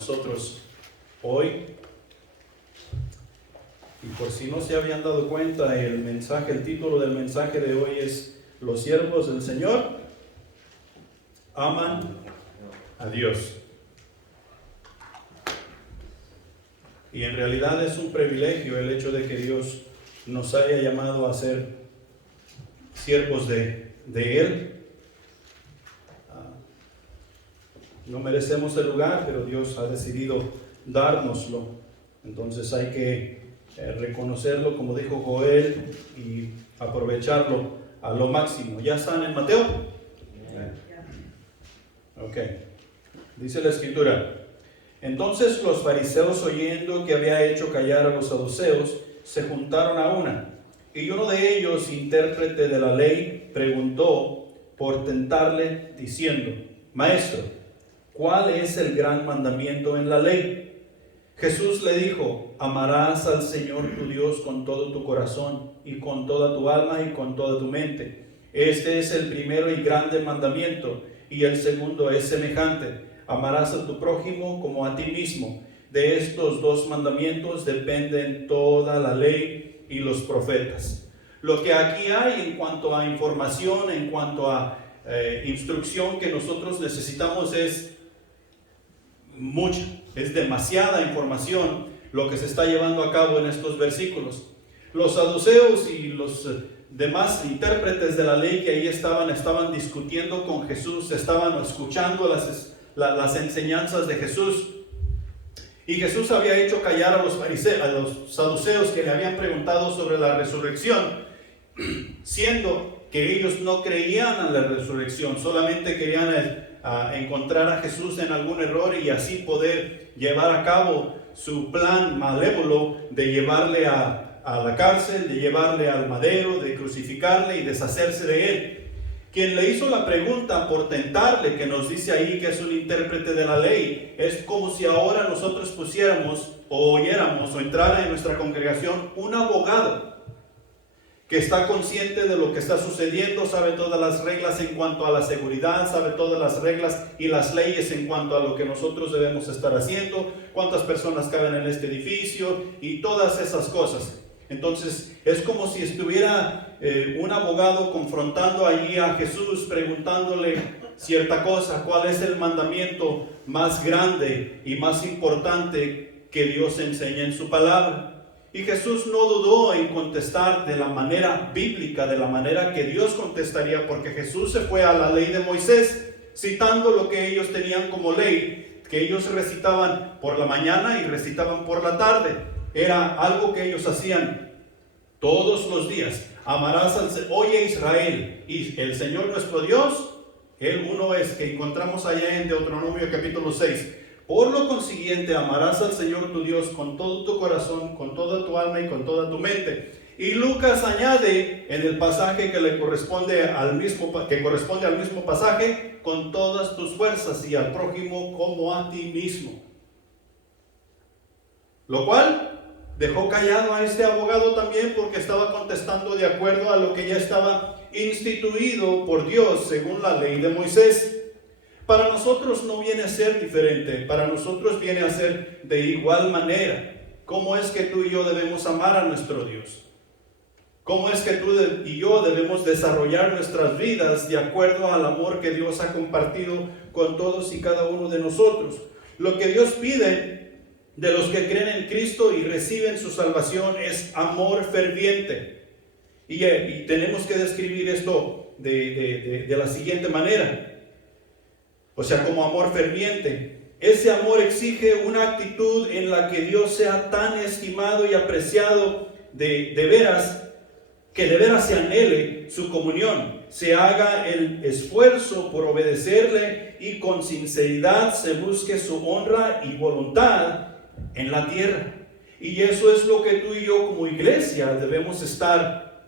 nosotros hoy. Y por si no se habían dado cuenta, el título del mensaje de hoy es: los siervos del Señor aman a Dios. Y en realidad es un privilegio el hecho de que Dios nos haya llamado a ser siervos de Él. No merecemos el lugar, pero Dios ha decidido dárnoslo. Entonces hay que reconocerlo, como dijo Joel, y aprovecharlo a lo máximo. ¿Ya están en Mateo? Ok. Dice la Escritura: entonces los fariseos, oyendo que había hecho callar a los saduceos, se juntaron a una. Y uno de ellos, intérprete de la ley, preguntó por tentarle, diciendo: Maestro, ¿cuál es el gran mandamiento en la ley? Jesús le dijo: amarás al Señor tu Dios con todo tu corazón, y con toda tu alma, y con toda tu mente. Este es el primero y grande mandamiento, y el segundo es semejante: amarás a tu prójimo como a ti mismo. De estos dos mandamientos dependen toda la ley y los profetas. Lo que aquí hay en cuanto a información, en cuanto a instrucción que nosotros necesitamos es mucha, es demasiada información lo que se está llevando a cabo en estos versículos. Los saduceos y los demás intérpretes de la ley que ahí estaban discutiendo con Jesús, estaban escuchando las enseñanzas de Jesús. Y Jesús había hecho callar a los saduceos que le habían preguntado sobre la resurrección, siendo que ellos no creían en la resurrección, solamente querían encontrar a Jesús en algún error y así poder llevar a cabo su plan malévolo de llevarle a la cárcel, de llevarle al madero, de crucificarle y deshacerse de él. Quien le hizo la pregunta por tentarle, que nos dice ahí que es un intérprete de la ley, es como si ahora nosotros pusiéramos o oyéramos o entrara en nuestra congregación un abogado que está consciente de lo que está sucediendo, sabe todas las reglas en cuanto a la seguridad, sabe todas las reglas y las leyes en cuanto a lo que nosotros debemos estar haciendo, cuántas personas caben en este edificio y todas esas cosas. Entonces es como si estuviera un abogado confrontando allí a Jesús, preguntándole cierta cosa: ¿cuál es el mandamiento más grande y más importante que Dios enseña en su palabra? Y Jesús no dudó en contestar de la manera bíblica, de la manera que Dios contestaría, porque Jesús se fue a la ley de Moisés, citando lo que ellos tenían como ley, que ellos recitaban por la mañana y recitaban por la tarde. Era algo que ellos hacían todos los días. Amarás oye Israel, y el Señor nuestro Dios, Él uno es, que encontramos allá en Deuteronomio capítulo 6. Por lo consiguiente, amarás al Señor tu Dios con todo tu corazón, con toda tu alma y con toda tu mente. Y Lucas añade en el pasaje que corresponde al mismo pasaje: con todas tus fuerzas, y al prójimo como a ti mismo. Lo cual dejó callado a este abogado también, porque estaba contestando de acuerdo a lo que ya estaba instituido por Dios según la ley de Moisés. Para nosotros no viene a ser diferente, para nosotros viene a ser de igual manera. ¿Cómo es que tú y yo debemos amar a nuestro Dios? ¿Cómo es que tú y yo debemos desarrollar nuestras vidas de acuerdo al amor que Dios ha compartido con todos y cada uno de nosotros? Lo que Dios pide de los que creen en Cristo y reciben su salvación es amor ferviente. Y tenemos que describir esto de la siguiente manera. O sea, como amor ferviente. Ese amor exige una actitud en la que Dios sea tan estimado y apreciado de veras, que de veras se anhele su comunión, se haga el esfuerzo por obedecerle y con sinceridad se busque su honra y voluntad en la tierra. Y eso es lo que tú y yo como iglesia debemos estar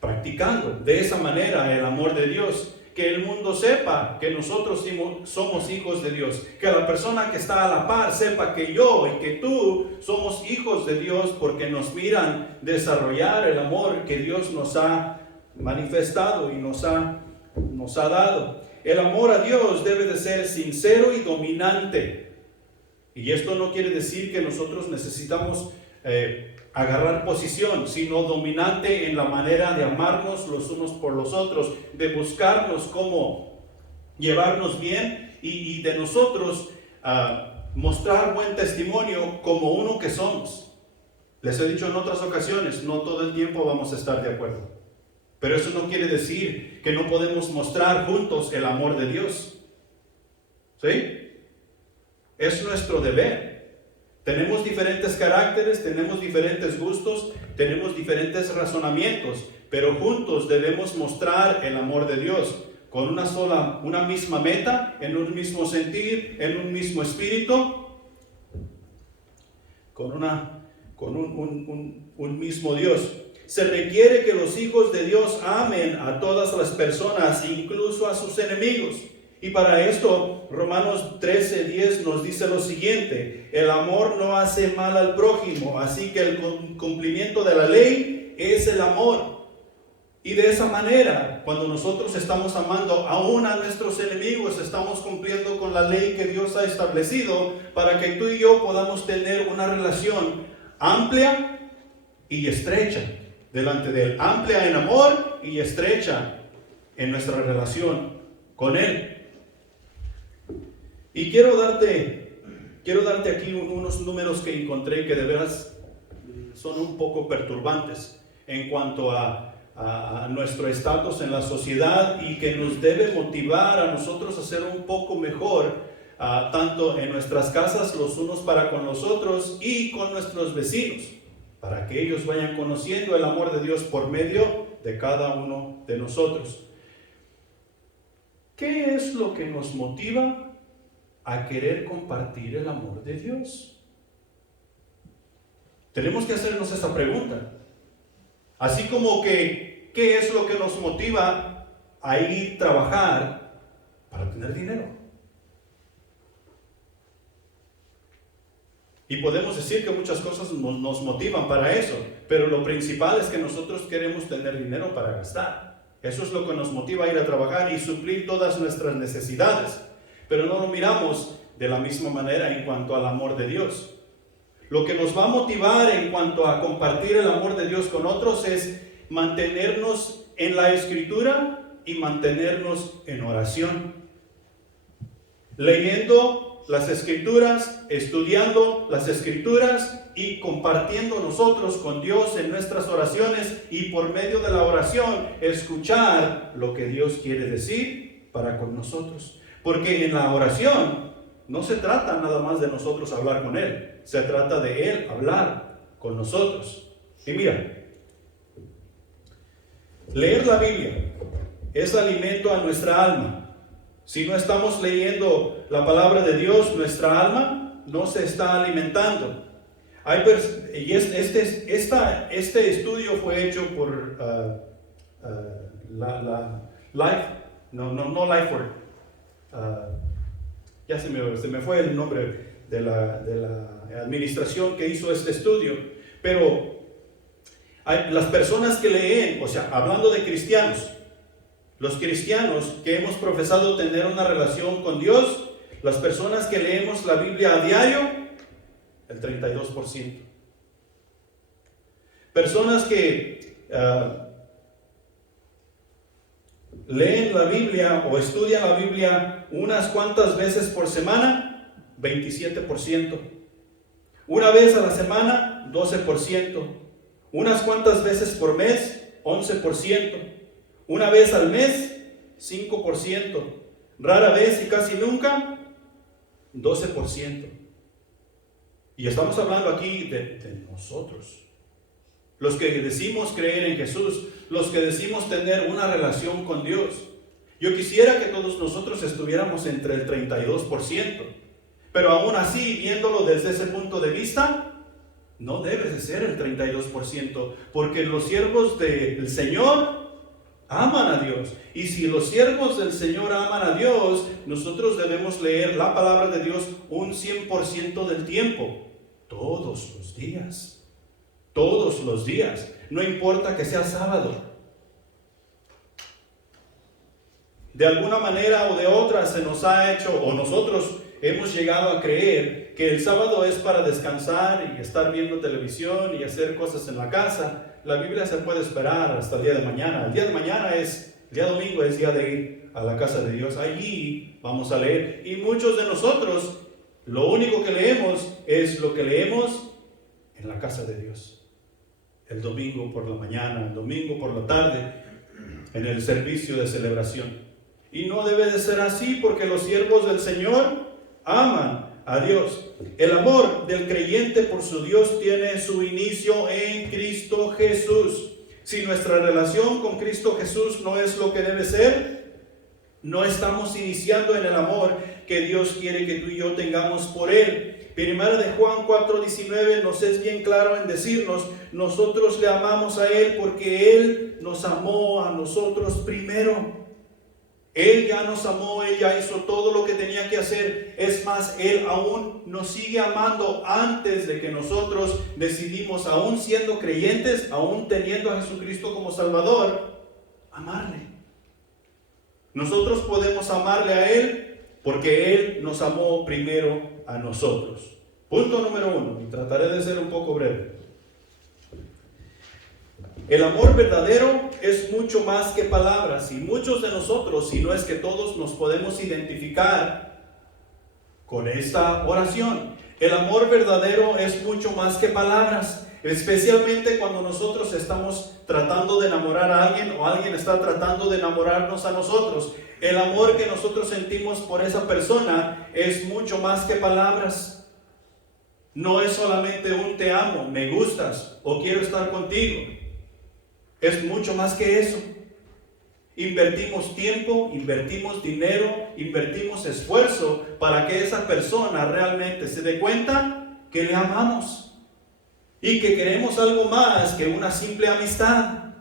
practicando. De esa manera el amor de Dios. Que el mundo sepa que nosotros somos hijos de Dios. Que la persona que está a la par sepa que yo y que tú somos hijos de Dios, porque nos miran desarrollar el amor que Dios nos ha manifestado y nos ha dado. El amor a Dios debe de ser sincero y dominante. Y esto no quiere decir que nosotros necesitamos agarrar posición, sino dominante en la manera de amarnos los unos por los otros, de buscarnos cómo llevarnos bien y de nosotros mostrar buen testimonio como uno que somos. Les he dicho en otras ocasiones, no todo el tiempo vamos a estar de acuerdo, pero eso no quiere decir que no podemos mostrar juntos el amor de Dios. ¿Sí? Es nuestro deber. Tenemos diferentes caracteres, tenemos diferentes gustos, tenemos diferentes razonamientos, pero juntos debemos mostrar el amor de Dios con una misma meta, en un mismo sentir, en un mismo espíritu, con un mismo Dios. Se requiere que los hijos de Dios amen a todas las personas, incluso a sus enemigos. Y para esto, Romanos 13:10 nos dice lo siguiente: el amor no hace mal al prójimo, así que el cumplimiento de la ley es el amor. Y de esa manera, cuando nosotros estamos amando aún a nuestros enemigos, estamos cumpliendo con la ley que Dios ha establecido para que tú y yo podamos tener una relación amplia y estrecha delante de Él. Amplia en amor y estrecha en nuestra relación con Él. Y quiero darte aquí unos números que encontré que de veras son un poco perturbantes en cuanto a nuestro estatus en la sociedad y que nos debe motivar a nosotros a ser un poco mejor, tanto en nuestras casas los unos para con los otros y con nuestros vecinos, para que ellos vayan conociendo el amor de Dios por medio de cada uno de nosotros. ¿Qué es lo que nos motiva a querer compartir el amor de Dios? Tenemos que hacernos esa pregunta. Así como que, ¿qué es lo que nos motiva a ir a trabajar para tener dinero? Y podemos decir que muchas cosas nos motivan para eso, pero lo principal es que nosotros queremos tener dinero para gastar. Eso es lo que nos motiva a ir a trabajar y suplir todas nuestras necesidades. Pero no lo miramos de la misma manera en cuanto al amor de Dios. Lo que nos va a motivar en cuanto a compartir el amor de Dios con otros es mantenernos en la Escritura y mantenernos en oración. Leyendo las Escrituras, estudiando las Escrituras y compartiendo nosotros con Dios en nuestras oraciones y por medio de la oración escuchar lo que Dios quiere decir para con nosotros. Porque en la oración no se trata nada más de nosotros hablar con Él, se trata de Él hablar con nosotros. Y mira, leer la Biblia es alimento a nuestra alma. Si no estamos leyendo la palabra de Dios, nuestra alma no se está alimentando. Este estudio fue hecho por Lifeword. Ya se me fue el nombre de la administración que hizo este estudio, pero las personas que leen, o sea, hablando de cristianos, los cristianos que hemos profesado tener una relación con Dios, las personas que leemos la Biblia a diario, el 32%. Personas que leen la Biblia o estudian la Biblia unas cuantas veces por semana, 27%. Una vez a la semana, 12%. Unas cuantas veces por mes, 11%. Una vez al mes, 5%. Rara vez y casi nunca, 12%. Y estamos hablando aquí de nosotros. Los que decimos creer en Jesús, los que decimos tener una relación con Dios. Yo quisiera que todos nosotros estuviéramos entre el 32%, pero aún así, viéndolo desde ese punto de vista, no debe de ser el 32%, porque los siervos del Señor aman a Dios. Y si los siervos del Señor aman a Dios, nosotros debemos leer la palabra de Dios un 100% del tiempo, todos los días. Todos los días, no importa que sea sábado. De alguna manera o de otra se nos ha hecho, o nosotros hemos llegado a creer que el sábado es para descansar y estar viendo televisión y hacer cosas en la casa, la Biblia se puede esperar hasta el día de mañana. El día de mañana el día domingo es día de ir a la casa de Dios. Allí vamos a leer. Y muchos de nosotros, lo único que leemos es lo que leemos en la casa de Dios. El domingo por la mañana, el domingo por la tarde, en el servicio de celebración. Y no debe de ser así, porque los siervos del Señor aman a Dios. El amor del creyente por su Dios tiene su inicio en Cristo Jesús. Si nuestra relación con Cristo Jesús no es lo que debe ser, no estamos iniciando en el amor que Dios quiere que tú y yo tengamos por Él. Primera de Juan 4:19 nos es bien claro en decirnos: nosotros le amamos a Él porque Él nos amó a nosotros primero. Él ya nos amó, Él ya hizo todo lo que tenía que hacer. Es más, Él aún nos sigue amando antes de que nosotros decidimos, aún siendo creyentes, aún teniendo a Jesucristo como Salvador, amarle. Nosotros podemos amarle a Él porque Él nos amó primero a nosotros. Punto número 1, y trataré de ser un poco breve. El amor verdadero es mucho más que palabras, y muchos de nosotros, si no es que todos, nos podemos identificar con esta oración. El amor verdadero es mucho más que palabras, especialmente cuando nosotros estamos tratando de enamorar a alguien o alguien está tratando de enamorarnos a nosotros. El amor que nosotros sentimos por esa persona es mucho más que palabras. No es solamente un te amo, me gustas o quiero estar contigo. Es mucho más que eso. Invertimos tiempo, invertimos dinero, invertimos esfuerzo para que esa persona realmente se dé cuenta que le amamos y que queremos algo más que una simple amistad.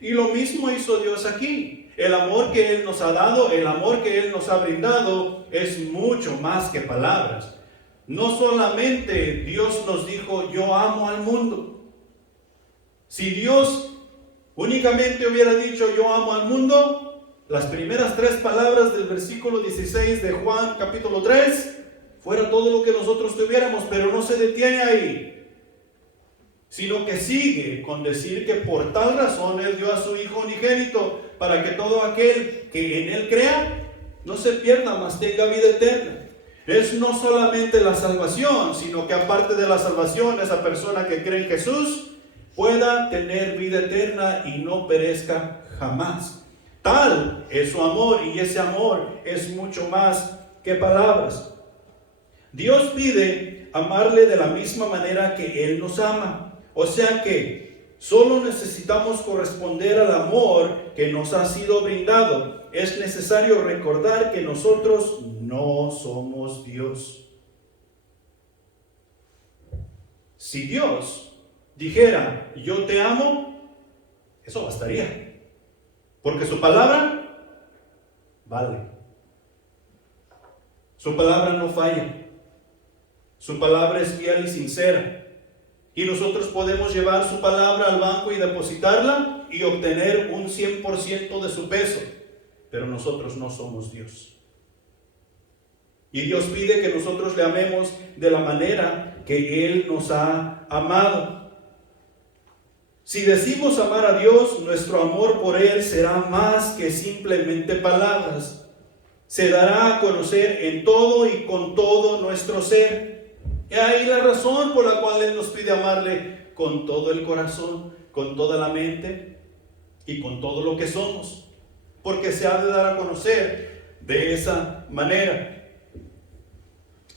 Y lo mismo hizo Dios aquí. El amor que Él nos ha dado, el amor que Él nos ha brindado es mucho más que palabras. No solamente Dios nos dijo: yo amo al mundo. Si Dios únicamente hubiera dicho: yo amo al mundo, las primeras 3 palabras del versículo 16 de Juan capítulo 3 fuera todo lo que nosotros tuviéramos, pero no se detiene ahí, sino que sigue con decir que por tal razón Él dio a su Hijo unigénito, para que todo aquel que en Él crea no se pierda, mas tenga vida eterna. Es no solamente la salvación, sino que aparte de la salvación, esa persona que cree en Jesús pueda tener vida eterna y no perezca jamás. Tal es su amor, y ese amor es mucho más que palabras. Dios pide amarle de la misma manera que Él nos ama. O sea que solo necesitamos corresponder al amor que nos ha sido brindado. Es necesario recordar que nosotros no somos Dios. Si Dios dijera: yo te amo, eso bastaría, porque su palabra vale. Su palabra no falla. Su palabra es fiel y sincera. Y nosotros podemos llevar su palabra al banco y depositarla y obtener un 100% de su peso. Pero nosotros no somos Dios. Y Dios pide que nosotros le amemos de la manera que Él nos ha amado. Si decimos amar a Dios, nuestro amor por Él será más que simplemente palabras. Se dará a conocer en todo y con todo nuestro ser. Y ahí la razón por la cual Él nos pide amarle con todo el corazón, con toda la mente y con todo lo que somos. Porque se ha de dar a conocer de esa manera.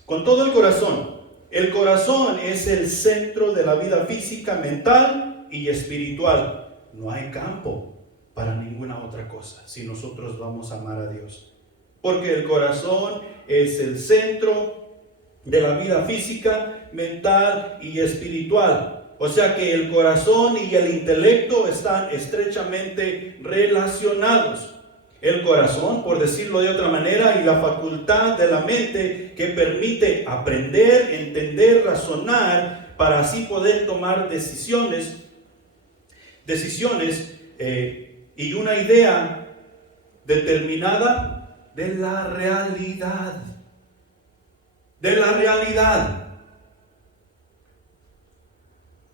Con todo el corazón. El corazón es el centro de la vida física, mental y espiritual. No hay campo para ninguna otra cosa si nosotros vamos a amar a Dios, porque el corazón es el centro de la vida física, mental y espiritual. O sea que el corazón y el intelecto están estrechamente relacionados. El corazón, por decirlo de otra manera, y la facultad de la mente que permite aprender, entender, razonar, para así poder tomar decisiones y una idea determinada de la realidad. de la realidad.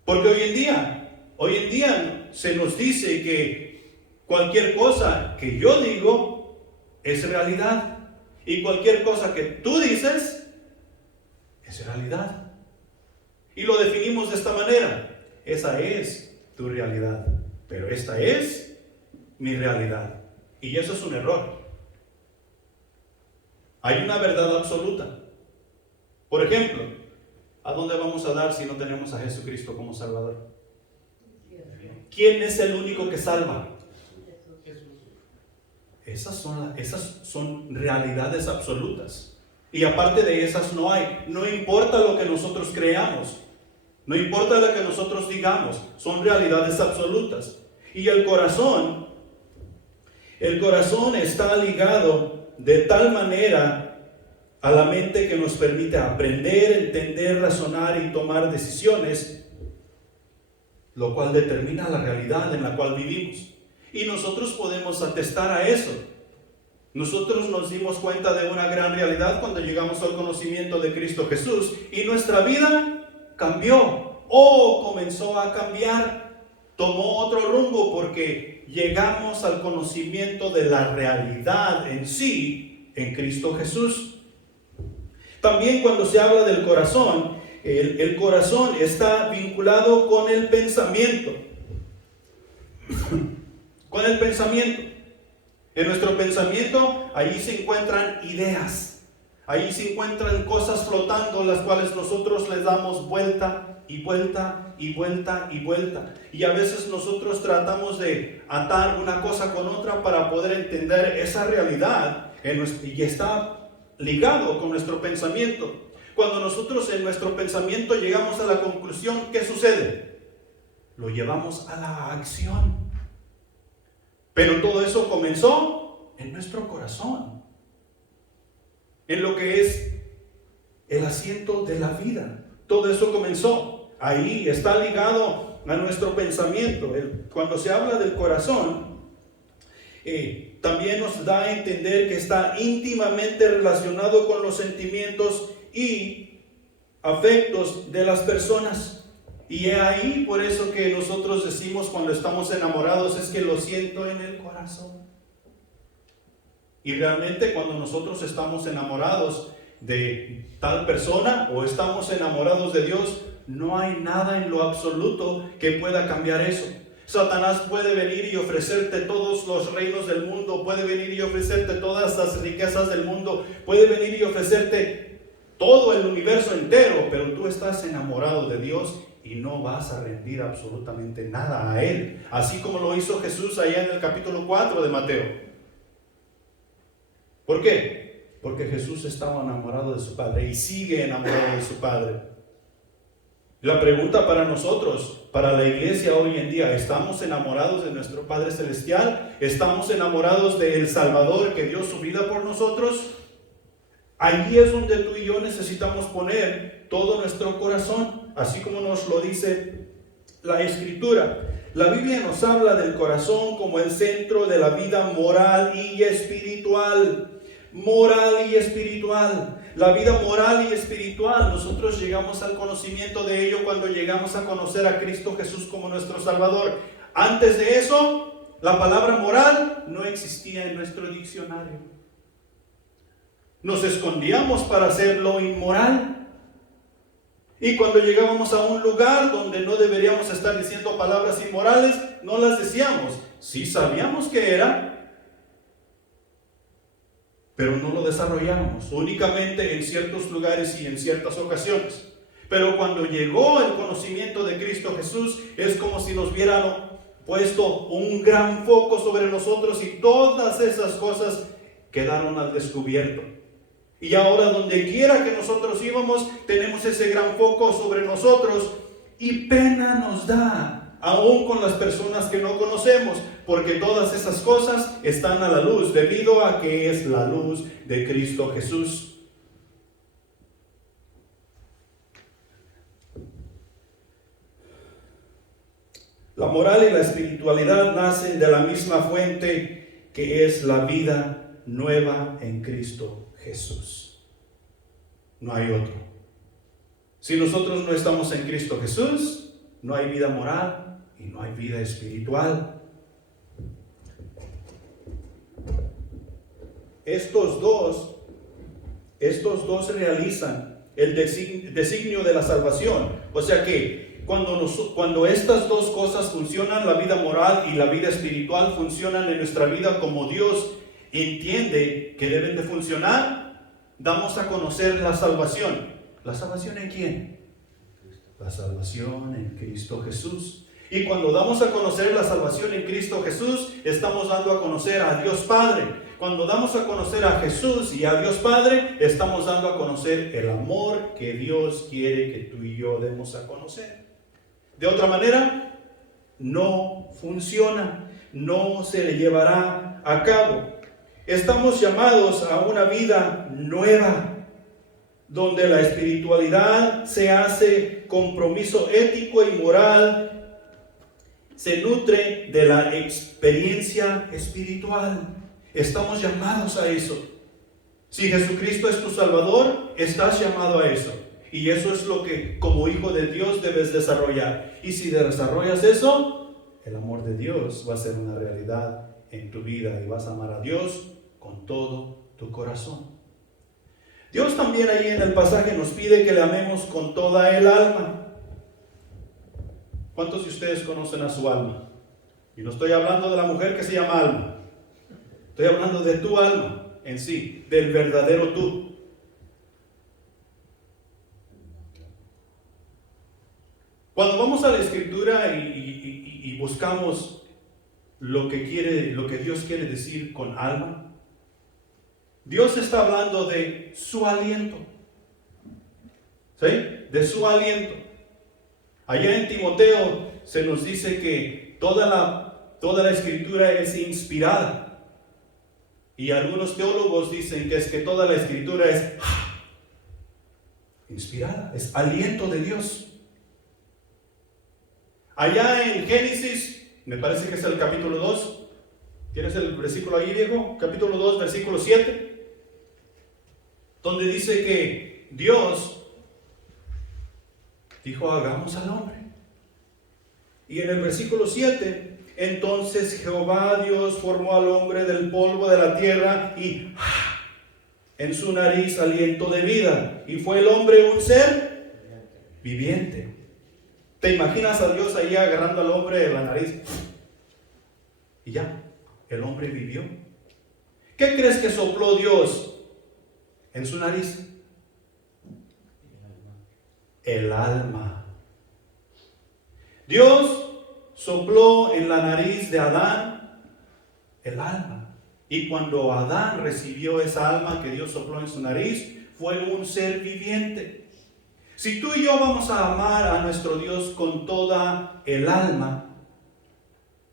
Porque hoy en día se nos dice que cualquier cosa que yo digo es realidad. Y cualquier cosa que tú dices es realidad. Y lo definimos de esta manera. Esa es tu realidad. Pero esta es mi realidad. Y eso es un error. Hay una verdad absoluta. Por ejemplo, ¿a dónde vamos a dar si no tenemos a Jesucristo como Salvador? ¿Quién es el único que salva? Esas son realidades absolutas. Y aparte de esas no hay. No importa lo que nosotros creamos. No importa lo que nosotros digamos. Son realidades absolutas. Y el corazón está ligado de tal manera a la mente que nos permite aprender, entender, razonar y tomar decisiones, lo cual determina la realidad en la cual vivimos. Y nosotros podemos atestar a eso. Nosotros nos dimos cuenta de una gran realidad cuando llegamos al conocimiento de Cristo Jesús y nuestra vida cambió o comenzó a cambiar, tomó otro rumbo porque llegamos al conocimiento de la realidad en sí en Cristo Jesús. También cuando se habla del corazón, el corazón está vinculado con el pensamiento. Con el pensamiento. En nuestro pensamiento, allí se encuentran ideas. Allí se encuentran cosas flotando, las cuales nosotros les damos vuelta y vuelta y vuelta y vuelta. Y a veces nosotros tratamos de atar una cosa con otra para poder entender esa realidad. Y está ligado con nuestro pensamiento. Cuando nosotros en nuestro pensamiento llegamos a la conclusión, ¿qué sucede? Lo llevamos a la acción. Pero todo eso comenzó en nuestro corazón, en lo que es el asiento de la vida. Todo eso comenzó ahí, está ligado a nuestro pensamiento. Cuando se habla del corazón, también nos da a entender que está íntimamente relacionado con los sentimientos y afectos de las personas. Y es ahí por eso que nosotros decimos cuando estamos enamorados, es que lo siento en el corazón. Y realmente cuando nosotros estamos enamorados de tal persona o estamos enamorados de Dios, no hay nada en lo absoluto que pueda cambiar eso. Satanás puede venir y ofrecerte todos los reinos del mundo, puede venir y ofrecerte todas las riquezas del mundo, puede venir y ofrecerte todo el universo entero, pero tú estás enamorado de Dios y no vas a rendir absolutamente nada a Él, así como lo hizo Jesús allá en el capítulo 4 de Mateo. ¿Por qué? Porque Jesús estaba enamorado de su Padre y sigue enamorado de su Padre. La pregunta para nosotros, para la iglesia hoy en día, ¿estamos enamorados de nuestro Padre Celestial? ¿Estamos enamorados del Salvador que dio su vida por nosotros? Allí es donde tú y yo necesitamos poner todo nuestro corazón, así como nos lo dice la Escritura. La Biblia nos habla del corazón como el centro de la vida moral y espiritual. Moral y espiritual. La vida moral y espiritual, nosotros llegamos al conocimiento de ello cuando llegamos a conocer a Cristo Jesús como nuestro Salvador. Antes de eso, la palabra moral no existía en nuestro diccionario. Nos escondíamos para hacer lo inmoral. Y cuando llegábamos a un lugar donde no deberíamos estar diciendo palabras inmorales, no las decíamos. Sí sabíamos que era, pero no lo desarrollábamos, únicamente en ciertos lugares y en ciertas ocasiones. Pero cuando llegó el conocimiento de Cristo Jesús, es como si nos hubieran puesto un gran foco sobre nosotros y todas esas cosas quedaron al descubierto. Y ahora donde quiera que nosotros íbamos, tenemos ese gran foco sobre nosotros y pena nos da, aún con las personas que no conocemos, porque todas esas cosas están a la luz, debido a que es la luz de Cristo Jesús. La moral y la espiritualidad nacen de la misma fuente, que es la vida nueva en Cristo Jesús. no hay otro. Si nosotros no estamos en Cristo Jesús, no hay vida moral y no hay vida espiritual. Estos dos realizan el designio de la salvación. O sea que cuando estas dos cosas funcionan, la vida moral y la vida espiritual funcionan en nuestra vida como Dios entiende que deben de funcionar, damos a conocer la salvación. ¿La salvación en quién? La salvación en Cristo Jesús. Y cuando damos a conocer la salvación en Cristo Jesús, estamos dando a conocer a Dios Padre. Cuando damos a conocer a Jesús y a Dios Padre, estamos dando a conocer el amor que Dios quiere que tú y yo demos a conocer. De otra manera, no funciona, no se le llevará a cabo. Estamos llamados a una vida nueva, donde la espiritualidad se hace compromiso ético y moral, se nutre de la experiencia espiritual. Estamos llamados a eso. Si Jesucristo es tu Salvador, estás llamado a eso. Y eso es lo que como hijo de Dios debes desarrollar. Y si desarrollas eso, el amor de Dios va a ser una realidad en tu vida y vas a amar a Dios con todo tu corazón. Dios también ahí en el pasaje nos pide que le amemos con toda el alma. ¿Cuántos de ustedes conocen a su alma? Y no estoy hablando de la mujer que se llama alma. Estoy hablando de tu alma en sí, del verdadero tú. Cuando vamos a la Escritura y buscamos lo que Dios quiere decir con alma, Dios está hablando de su aliento. ¿Sí? De su aliento. Allá en Timoteo se nos dice que toda la Escritura es inspirada. Y algunos teólogos dicen que es que toda la Escritura es inspirada, es aliento de Dios. Allá en Génesis, me parece que es el capítulo 2. ¿Tienes el versículo ahí, viejo? Capítulo 2, versículo 7. Donde dice que Dios dijo, hagamos al hombre. Y en el versículo 7, entonces Jehová Dios formó al hombre del polvo de la tierra y en su nariz aliento de vida. Y fue el hombre un ser viviente. ¿Te imaginas a Dios ahí agarrando al hombre de la nariz? Y ya, el hombre vivió. ¿Qué crees que sopló Dios en su nariz? El alma. Dios sopló en la nariz de Adán el alma. Y cuando Adán recibió esa alma que Dios sopló en su nariz, fue un ser viviente. Si tú y yo vamos a amar a nuestro Dios con toda el alma,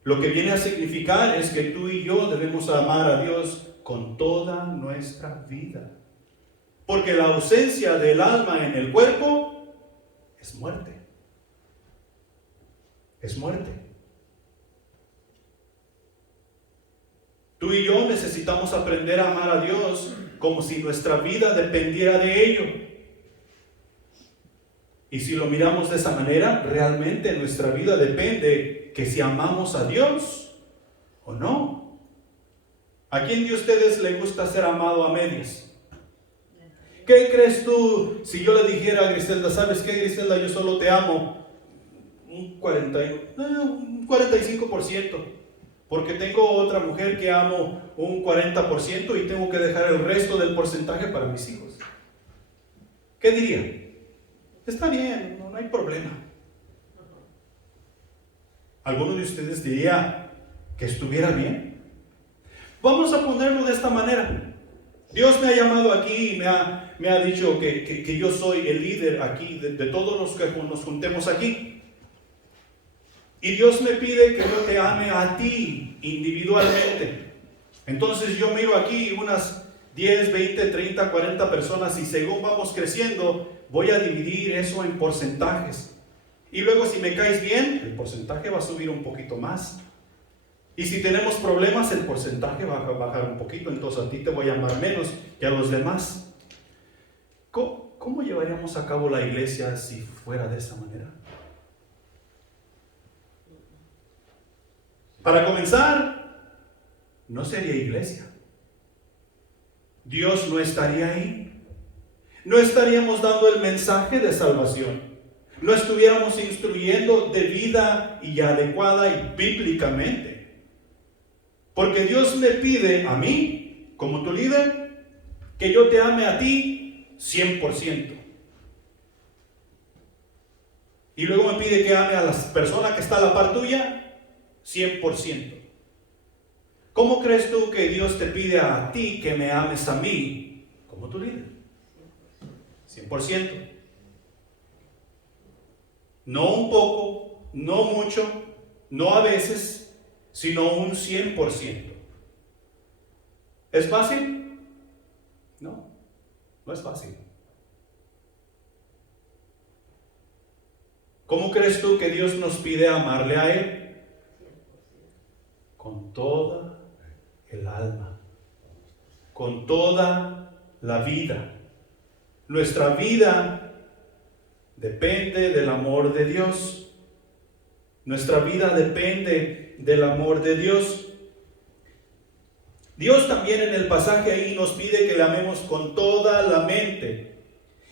lo que viene a significar es que tú y yo debemos amar a Dios con toda nuestra vida. Porque la ausencia del alma en el cuerpo es muerte. Es muerte. Tú y yo necesitamos aprender a amar a Dios como si nuestra vida dependiera de ello. Y si lo miramos de esa manera, realmente nuestra vida depende que si amamos a Dios o no. ¿A quién de ustedes le gusta ser amado a medias? ¿Qué crees tú si yo le dijera a Griselda, ¿sabes qué, Griselda? Yo solo te amo un 45%, porque tengo otra mujer que amo un 40% y tengo que dejar el resto del porcentaje para mis hijos. ¿Qué diría? Está bien, no hay problema. ¿Alguno de ustedes diría que estuviera bien? Vamos a ponerlo de esta manera. Dios me ha llamado aquí y me ha dicho que yo soy el líder aquí de todos los que nos juntemos aquí. Y Dios me pide que yo te ame a ti individualmente. Entonces yo miro aquí unas 10, 20, 30, 40 personas y según vamos creciendo, voy a dividir eso en porcentajes. Y luego si me caes bien, el porcentaje va a subir un poquito más. Y si tenemos problemas, el porcentaje va a bajar un poquito. Entonces a ti te voy a amar menos que a los demás. ¿Cómo ¿cómo llevaríamos a cabo la iglesia si fuera de esa manera? Para comenzar, no sería iglesia. Dios no estaría ahí. No estaríamos dando el mensaje de salvación. No estuviéramos instruyendo de vida y adecuada y bíblicamente. Porque Dios me pide a mí, como tu líder, que yo te ame a ti 100%. Y luego me pide que ame a la persona que está a la par tuya 100%. ¿Cómo crees tú que Dios te pide a ti que me ames a mí como tu líder? 100%. No un poco, no mucho, no a veces, sino un 100%. ¿Es fácil? No, no es fácil. ¿Cómo crees tú que Dios nos pide amarle a Él? Con toda el alma, con toda la vida. Nuestra vida depende del amor de Dios. Nuestra vida depende del amor de Dios. Dios también en el pasaje ahí nos pide que le amemos con toda la mente.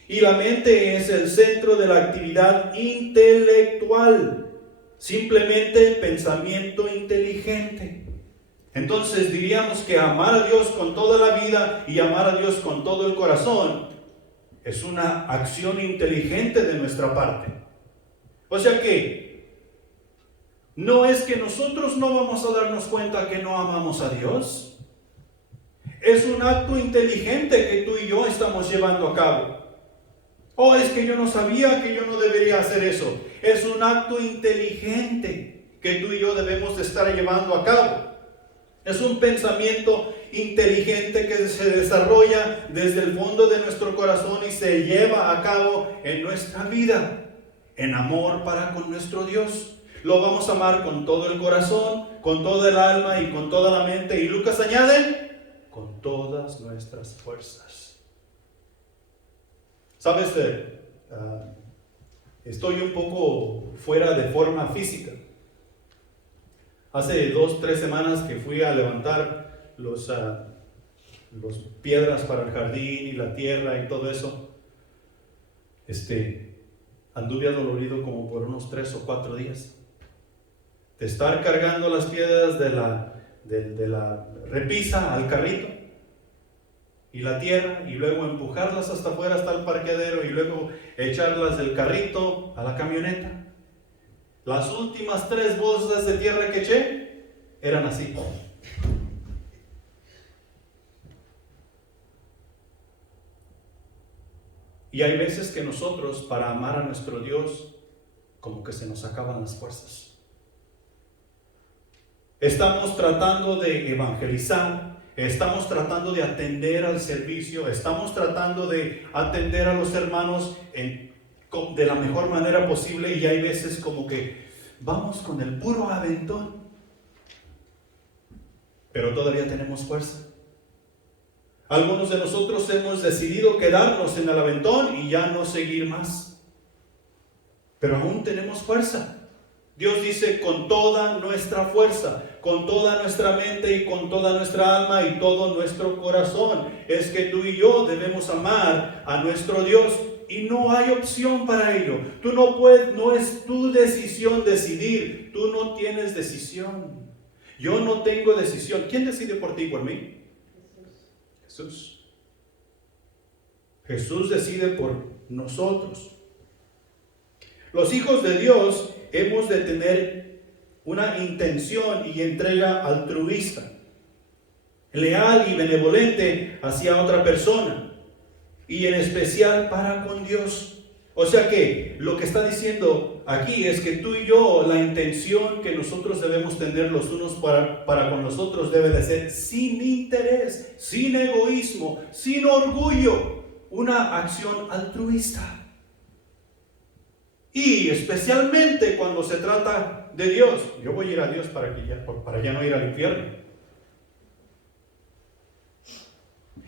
Y la mente es el centro de la actividad intelectual. Simplemente pensamiento inteligente. Entonces diríamos que amar a Dios con toda la vida y amar a Dios con todo el corazón es una acción inteligente de nuestra parte. O sea que no es que nosotros no vamos a darnos cuenta que no amamos a Dios. Es un acto inteligente que tú y yo estamos llevando a cabo. Oh, es que yo no sabía que yo no debería hacer eso. Es un acto inteligente que tú y yo debemos de estar llevando a cabo. Es un pensamiento inteligente que se desarrolla desde el fondo de nuestro corazón y se lleva a cabo en nuestra vida, en amor para con nuestro Dios. Lo vamos a amar con todo el corazón, con toda el alma y con toda la mente. Y Lucas añade, con todas nuestras fuerzas. ¿Sabes? Estoy un poco fuera de forma física. Hace 2-3 semanas que fui a levantar los piedras para el jardín y la tierra y todo eso. Anduve adolorido como por unos 3 o 4 días. De estar cargando las piedras de la repisa al carrito y la tierra, y luego empujarlas hasta afuera, hasta el parqueadero, y luego echarlas del carrito a la camioneta. Las últimas 3 bolsas de tierra que eché eran así. Y hay veces que nosotros, para amar a nuestro Dios, como que se nos acaban las fuerzas. Estamos tratando de evangelizar, estamos tratando de atender al servicio, estamos tratando de atender a los hermanos de la mejor manera posible, y hay veces como que vamos con el puro aventón, pero todavía tenemos fuerza. Algunos de nosotros hemos decidido quedarnos en el aventón y ya no seguir más, pero aún tenemos fuerza. Dios dice con toda nuestra fuerza, con toda nuestra mente y con toda nuestra alma y todo nuestro corazón. Es que tú y yo debemos amar a nuestro Dios y no hay opción para ello. Tú no puedes, no es tu decisión decidir. Tú no tienes decisión. Yo no tengo decisión. ¿Quién decide por ti y por mí? Jesús. Jesús decide por nosotros. Los hijos de Dios hemos de tener una intención y entrega altruista, leal y benevolente hacia otra persona, y en especial para con Dios. O sea que lo que está diciendo aquí es que tú y yo, la intención que nosotros debemos tener los unos para con los otros debe de ser sin interés, sin egoísmo, sin orgullo, una acción altruista. Y especialmente cuando se trata de Dios. Yo voy a ir a Dios para ya no ir al infierno.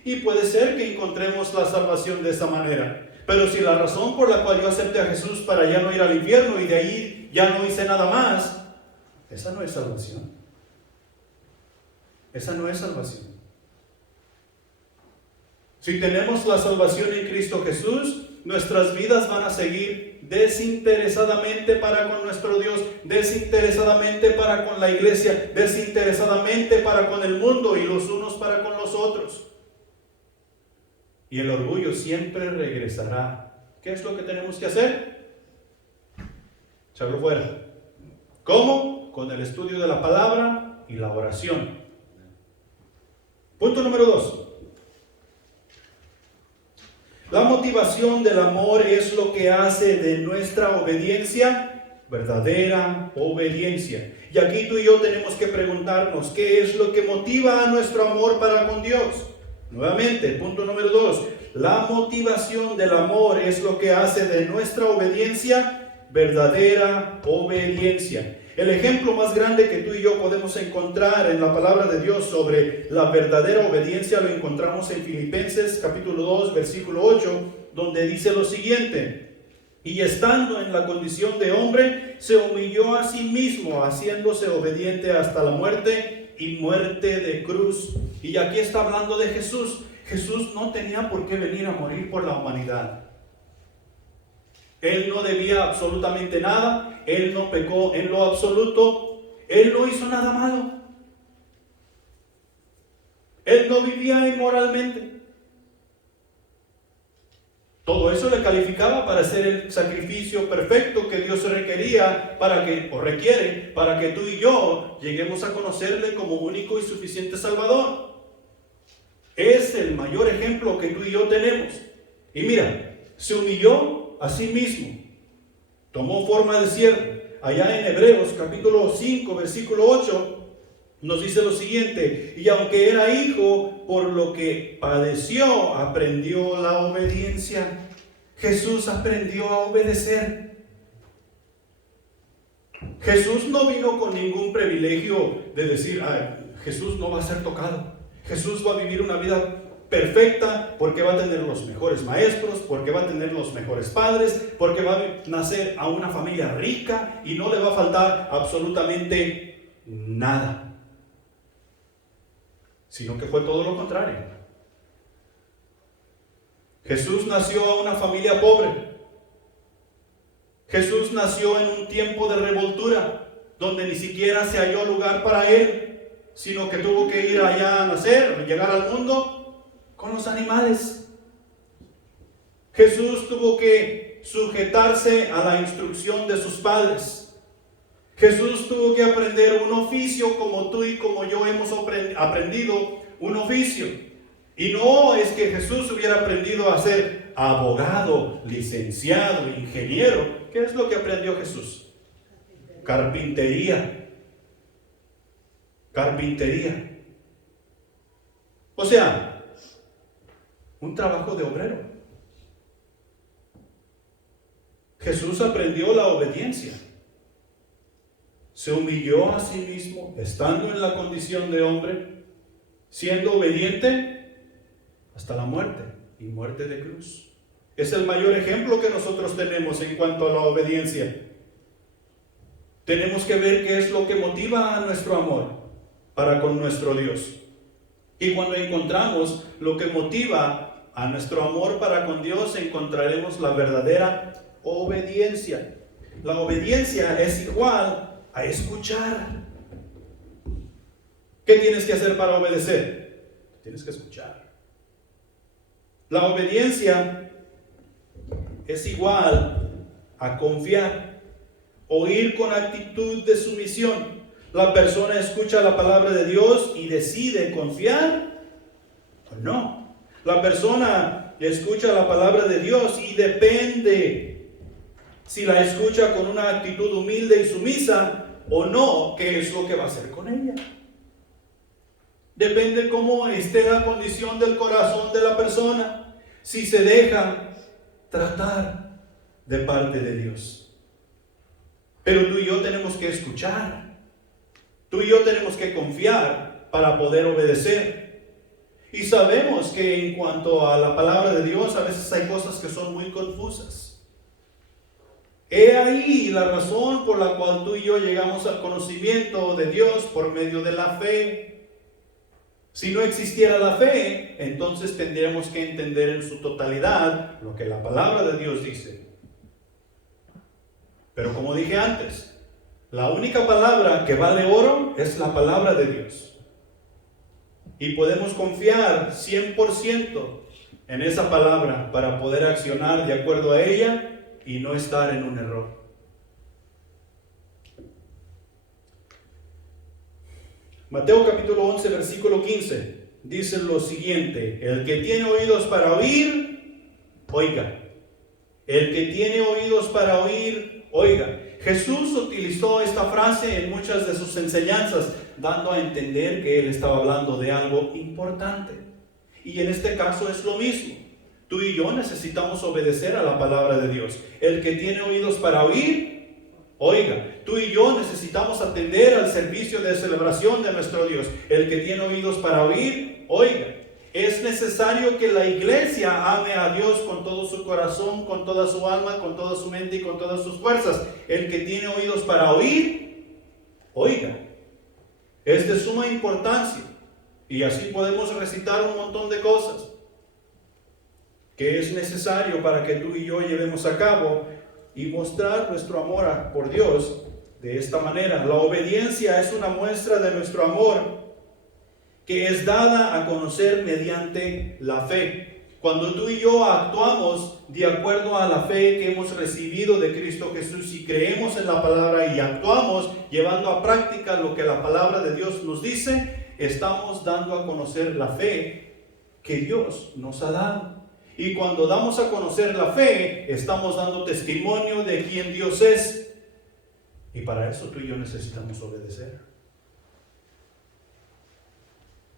Y puede ser que encontremos la salvación de esa manera. Pero si la razón por la cual yo acepté a Jesús para ya no ir al infierno y de ahí ya no hice nada más, esa no es salvación. Esa no es salvación. Si tenemos la salvación en Cristo Jesús, nuestras vidas van a seguir desinteresadamente para con nuestro Dios, desinteresadamente para con la iglesia, desinteresadamente para con el mundo y los unos para con los otros. Y el orgullo siempre regresará. ¿Qué es lo que tenemos que hacer? Echarlo fuera. ¿Cómo? Con el estudio de la palabra y la oración. Punto número 2. La motivación del amor es lo que hace de nuestra obediencia verdadera obediencia. Y aquí tú y yo tenemos que preguntarnos, ¿qué es lo que motiva a nuestro amor para con Dios? Nuevamente, punto número 2. La motivación del amor es lo que hace de nuestra obediencia verdadera obediencia. El ejemplo más grande que tú y yo podemos encontrar en la palabra de Dios sobre la verdadera obediencia lo encontramos en Filipenses capítulo 2, versículo 8, donde dice lo siguiente: y estando en la condición de hombre, se humilló a sí mismo, haciéndose obediente hasta la muerte y muerte de cruz. Y aquí está hablando de Jesús. Jesús no tenía por qué venir a morir por la humanidad. Él no debía absolutamente nada, Él no pecó en lo absoluto, Él no hizo nada malo, Él no vivía inmoralmente. Todo eso le calificaba para ser el sacrificio perfecto que Dios requería requiere para que tú y yo lleguemos a conocerle como único y suficiente Salvador. Es el mayor ejemplo que tú y yo tenemos. Y mira, se humilló a sí mismo, tomó forma de siervo. Allá en Hebreos capítulo 5 versículo 8 nos dice lo siguiente: y aunque era hijo, por lo que padeció, aprendió la obediencia. Jesús aprendió a obedecer. Jesús no vino con ningún privilegio de decir, Jesús no va a ser tocado, Jesús va a vivir una vida perfecta porque va a tener los mejores maestros, porque va a tener los mejores padres, porque va a nacer a una familia rica y no le va a faltar absolutamente nada. Sino que fue todo lo contrario. Jesús nació a una familia pobre. Jesús nació en un tiempo de revoltura, donde ni siquiera se halló lugar para él, sino que tuvo que ir allá a nacer, llegar al mundo con los animales. Jesús tuvo que sujetarse a la instrucción de sus padres. Jesús tuvo que aprender un oficio como tú y como yo hemos aprendido un oficio. Y no es que Jesús hubiera aprendido a ser abogado, licenciado, ingeniero. ¿Qué es lo que aprendió Jesús? Carpintería. Carpintería. O sea, un trabajo de obrero. Jesús aprendió la obediencia. Se humilló a sí mismo, estando en la condición de hombre, siendo obediente hasta la muerte y muerte de cruz. Es el mayor ejemplo que nosotros tenemos en cuanto a la obediencia. Tenemos que ver qué es lo que motiva a nuestro amor para con nuestro Dios. Y cuando encontramos lo que motiva a nuestro amor para con Dios, encontraremos la verdadera obediencia. La obediencia es igual a escuchar. ¿Qué tienes que hacer para obedecer? Tienes que escuchar. La obediencia es igual a confiar, oír con actitud de sumisión. La persona escucha la palabra de Dios y decide confiar o no. La persona escucha la palabra de Dios y depende si la escucha con una actitud humilde y sumisa o no, qué es lo que va a hacer con ella. Depende cómo esté la condición del corazón de la persona, si se deja tratar de parte de Dios. Pero tú y yo tenemos que escuchar. Tú y yo tenemos que confiar para poder obedecer. Y sabemos que en cuanto a la palabra de Dios, a veces hay cosas que son muy confusas. He ahí la razón por la cual tú y yo llegamos al conocimiento de Dios por medio de la fe. Si no existiera la fe, entonces tendríamos que entender en su totalidad lo que la palabra de Dios dice. Pero como dije antes, la única palabra que vale oro es la palabra de Dios. Y podemos confiar 100% en esa palabra para poder accionar de acuerdo a ella y no estar en un error. Mateo capítulo 11, versículo 15, dice lo siguiente: el que tiene oídos para oír, oiga. El que tiene oídos para oír, oiga. Jesús utilizó esta frase en muchas de sus enseñanzas, dando a entender que Él estaba hablando de algo importante. Y en este caso es lo mismo. Tú y yo necesitamos obedecer a la palabra de Dios. El que tiene oídos para oír, oiga. Tú y yo necesitamos atender al servicio de celebración de nuestro Dios. El que tiene oídos para oír, oiga. Es necesario que la iglesia ame a Dios con todo su corazón, con toda su alma, con toda su mente y con todas sus fuerzas. El que tiene oídos para oír, oiga. Es de suma importancia. Y así podemos recitar un montón de cosas que es necesario para que tú y yo llevemos a cabo y mostrar nuestro amor por Dios de esta manera. La obediencia es una muestra de nuestro amor que es dada a conocer mediante la fe. Cuando tú y yo actuamos de acuerdo a la fe que hemos recibido de Cristo Jesús y creemos en la palabra y actuamos llevando a práctica lo que la palabra de Dios nos dice, estamos dando a conocer la fe que Dios nos ha dado. Y cuando damos a conocer la fe, estamos dando testimonio de quién Dios es. Y para eso tú y yo necesitamos obedecer.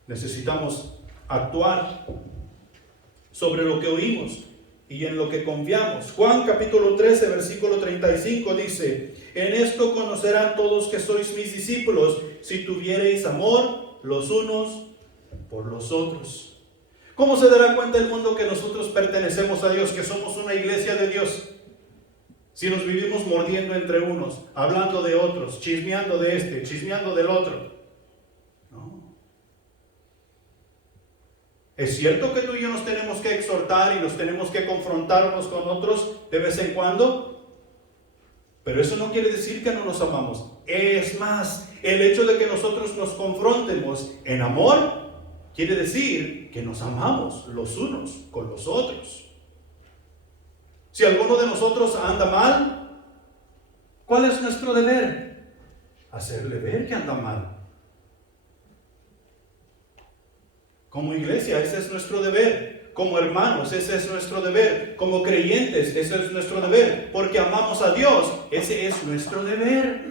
Necesitamos actuar sobre lo que oímos y en lo que confiamos. Juan capítulo 13, versículo 35 dice: en esto conocerán todos que sois mis discípulos, si tuviereis amor los unos por los otros. ¿Cómo se dará cuenta el mundo que nosotros pertenecemos a Dios, que somos una iglesia de Dios? Si nos vivimos mordiendo entre unos, hablando de otros, chismeando de este, chismeando del otro. Es cierto que tú y yo nos tenemos que exhortar y nos tenemos que confrontar unos con otros de vez en cuando, pero eso no quiere decir que no nos amamos. Es más, el hecho de que nosotros nos confrontemos en amor quiere decir que nos amamos los unos con los otros. Si alguno de nosotros anda mal, ¿cuál es nuestro deber? Hacerle ver que anda mal. Como iglesia, ese es nuestro deber. Como hermanos, ese es nuestro deber. Como creyentes, ese es nuestro deber. Porque amamos a Dios, ese es nuestro deber.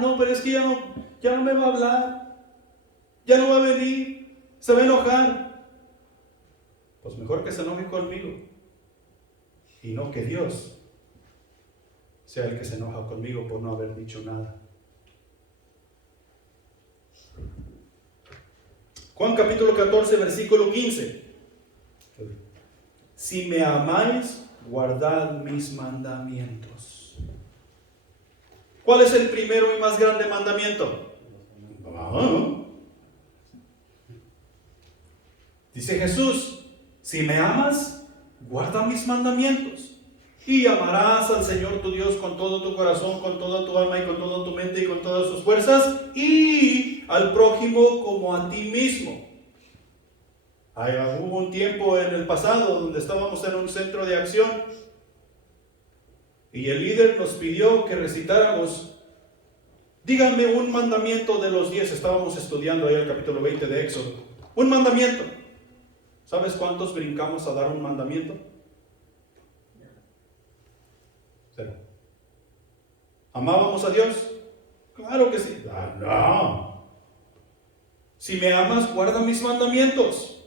No, pero es que ya no me va a hablar. Ya no va a venir. Se va a enojar. Pues mejor que se enoje conmigo. Y no que Dios sea el que se enoja conmigo por no haber dicho nada. Juan capítulo 14, versículo 15. Si me amáis, guardad mis mandamientos. ¿Cuál es el primero y más grande mandamiento? Dice Jesús: si me amas, guarda mis mandamientos. Y amarás al Señor tu Dios con todo tu corazón, con toda tu alma y con toda tu mente y con todas tus fuerzas, y al prójimo como a ti mismo. Hubo un tiempo en el pasado donde estábamos en un centro de acción y el líder nos pidió que recitáramos: díganme un mandamiento de los 10. Estábamos estudiando ahí el capítulo 20 de Éxodo. Un mandamiento. ¿Sabes cuántos brincamos a dar un mandamiento? 0. ¿Amábamos a Dios? Claro que sí. No. Si me amas, guarda mis mandamientos.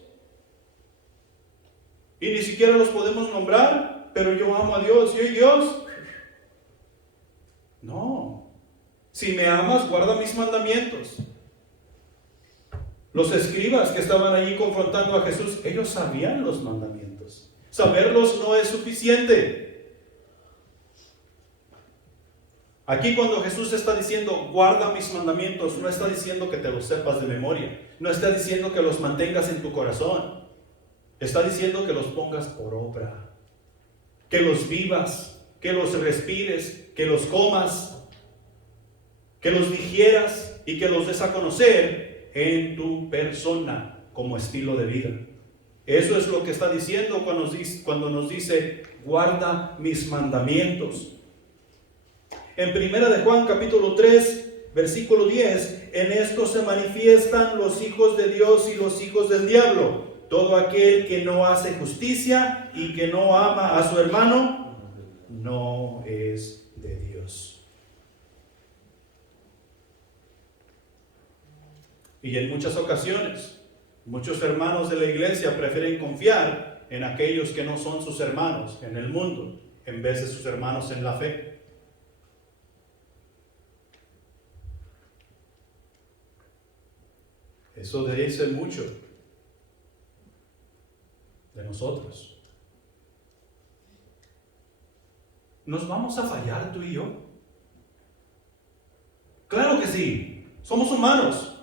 Y ni siquiera los podemos nombrar, pero yo amo a Dios. ¿Y Dios? No. Si me amas, guarda mis mandamientos. Los escribas que estaban allí confrontando a Jesús, ellos sabían los mandamientos. Saberlos no es suficiente. Aquí cuando Jesús está diciendo, guarda mis mandamientos, no está diciendo que te los sepas de memoria. No está diciendo que los mantengas en tu corazón. Está diciendo que los pongas por obra. Que los vivas, que los respires, que los comas, que los digieras y que los des a conocer en tu persona como estilo de vida. Eso es lo que está diciendo cuando nos dice, guarda mis mandamientos. En Primera de Juan capítulo 3, versículo 10, en esto se manifiestan los hijos de Dios y los hijos del diablo. Todo aquel que no hace justicia y que no ama a su hermano, no es de Dios. Y en muchas ocasiones, muchos hermanos de la iglesia prefieren confiar en aquellos que no son sus hermanos en el mundo, en vez de sus hermanos en la fe. Eso dice mucho de nosotros. ¿Nos vamos a fallar tú y yo? Claro que sí, somos humanos.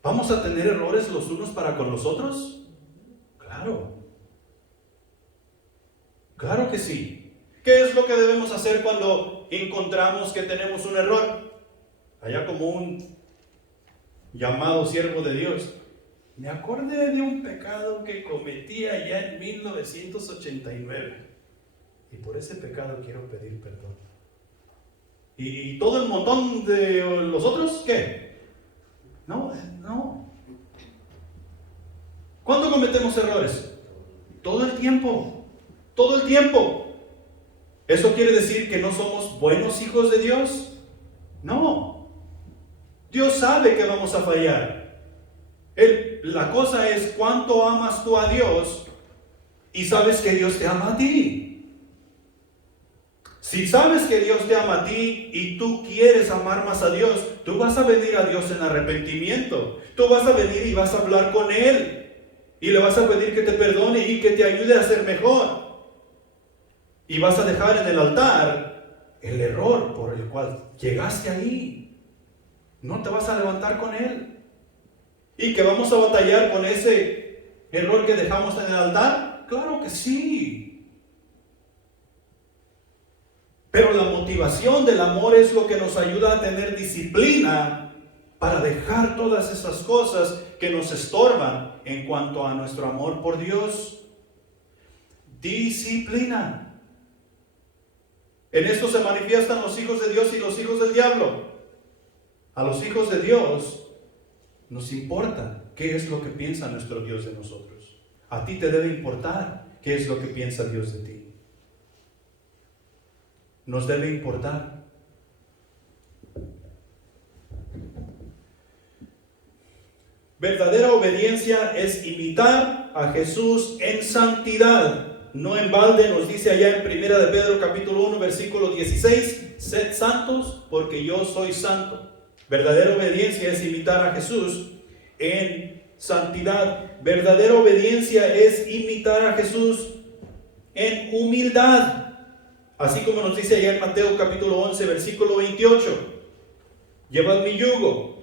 ¿Vamos a tener errores los unos para con los otros? Claro. Claro que sí. ¿Qué es lo que debemos hacer cuando encontramos que tenemos un error? Allá como un llamado siervo de Dios. Me acordé de un pecado que cometí allá en 1989. Y por ese pecado quiero pedir perdón. ¿Y todo el montón de los otros qué? No. ¿Cuándo cometemos errores? Todo el tiempo. Todo el tiempo. ¿Eso quiere decir que no somos buenos hijos de Dios? No. Dios sabe que vamos a fallar. La cosa es cuánto amas tú a Dios y sabes que Dios te ama a ti. Si sabes que Dios te ama a ti y tú quieres amar más a Dios, tú vas a venir a Dios en arrepentimiento. Tú vas a venir y vas a hablar con Él. Y le vas a pedir que te perdone y que te ayude a ser mejor. Y vas a dejar en el altar el error por el cual llegaste ahí. No te vas a levantar con Él. ¿Y que vamos a batallar con ese error que dejamos en el altar? Claro que sí. Pero la motivación del amor es lo que nos ayuda a tener disciplina para dejar todas esas cosas que nos estorban en cuanto a nuestro amor por Dios. Disciplina. En esto se manifiestan los hijos de Dios y los hijos del diablo. A los hijos de Dios nos importa qué es lo que piensa nuestro Dios de nosotros. A ti te debe importar qué es lo que piensa Dios de ti. Nos debe importar. Verdadera obediencia es imitar a Jesús en santidad. No en balde nos dice allá en 1 de Pedro capítulo 1 versículo 16, sed santos porque yo soy santo. Verdadera obediencia es imitar a Jesús en santidad. Verdadera obediencia es imitar a Jesús en humildad. Así como nos dice allá en Mateo capítulo 11 versículo 28. Llevad mi yugo.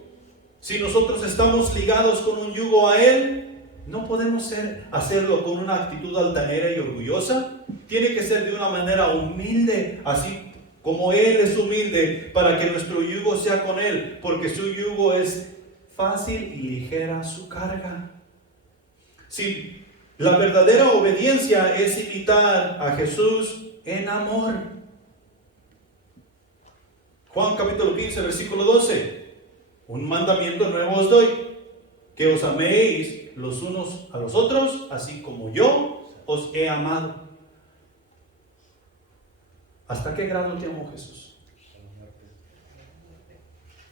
Si nosotros estamos ligados con un yugo a Él, no podemos hacerlo con una actitud altanera y orgullosa. Tiene que ser de una manera humilde, así como Él es humilde, para que nuestro yugo sea con Él, porque su yugo es fácil y ligera su carga. Si la verdadera obediencia es imitar a Jesús en amor. Juan capítulo 15, versículo 12. Un mandamiento nuevo os doy, que os améis los unos a los otros, así como yo os he amado. ¿Hasta qué grado te amó Jesús?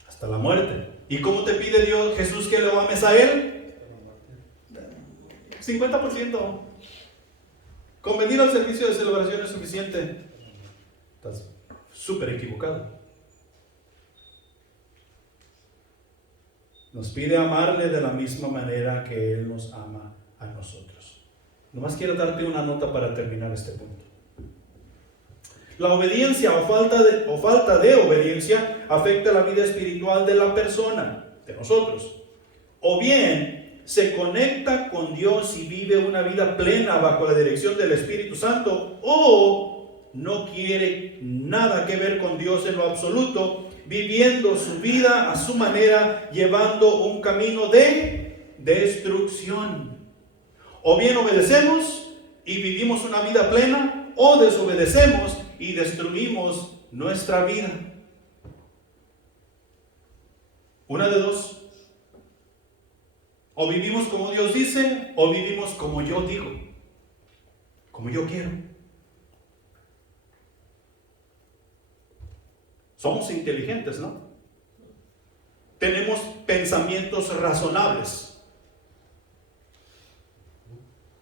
Hasta la muerte. ¿Y cómo te pide Dios, Jesús, que lo ames a Él? 50%. Con venir al servicio de celebración es suficiente. Estás súper equivocado. Nos pide amarle de la misma manera que Él nos ama a nosotros. Nomás quiero darte una nota para terminar este punto. La obediencia o falta de obediencia afecta la vida espiritual de la persona, de nosotros. O bien se conecta con Dios y vive una vida plena bajo la dirección del Espíritu Santo, o no quiere nada que ver con Dios en lo absoluto, viviendo su vida a su manera, llevando un camino de destrucción. O bien obedecemos y vivimos una vida plena, o desobedecemos y destruimos nuestra vida. Una de dos. O vivimos como Dios dice, o vivimos como yo digo, como yo quiero. Somos inteligentes, ¿no? Tenemos pensamientos razonables.